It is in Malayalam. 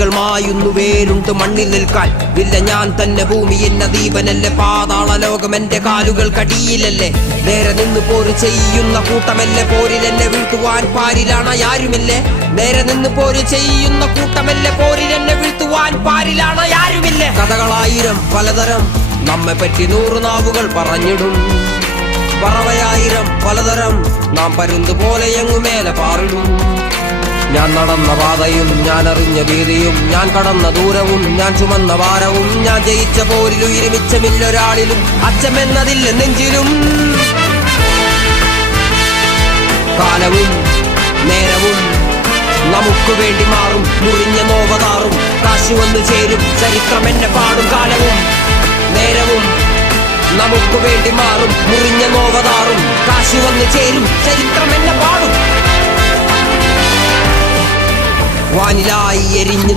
മായുന്നു വേരുണ്ട് മണ്ണിൽ നിൽക്കാൻ ഇല്ല ഞാൻ തന്നെ ഭൂമി എന്ന ദീപനല്ലേ പാതാള ലോകം എന്റെ കാലുകൾ കടിയിലല്ലേ നേരെ നിന്ന് പോര് ചെയ്യുന്ന കൂട്ടമല്ലേ പോരിൽ എന്നെ വീഴ്ത്തുവാൻ പാരിലാണ് ആരുമില്ലേ നേരെ നിന്ന് പോര് ചെയ്യുന്ന കൂട്ടമല്ലേ പോരിൽ എന്നെ വീഴ്ത്തുവാൻ പാരിലാണ് ആരുമില്ലേ കഥകളായിരം പലതരം നമ്മെ പറ്റി 100 നാവുകൾ പറഞ്ഞിടും പറവയായിരം പലതരം നാം പരുന്ത് പോലെ എങ്ങുമേലെ പാറിടും ഞാൻ നടന്ന പാതയും ഞാൻ അറിഞ്ഞ ഭീതിയും ഞാൻ കടന്ന ദൂരവും ഞാൻ ചുമന്ന ഭാരവും ഞാൻ ജയിച്ച പോരിൽ ഉയരമിച്ചമില്ലൊരാളിലും അച്ചമെന്നതില്ല നെഞ്ചിലും കാലവും നേരവും നമുക്ക് വേണ്ടി മാറും മുറിഞ്ഞ നോവതാറും കാശു വന്ന് ചേരും ചരിത്രം എന്നെ പാടും കാലവും നേരവും നമുക്ക് വേണ്ടി മാറും മുറിഞ്ഞ നോവതാറും കാശു വന്ന് ചേരും ചരിത്രം എന്നെ പാടും വാനിലായി എരിഞ്ഞു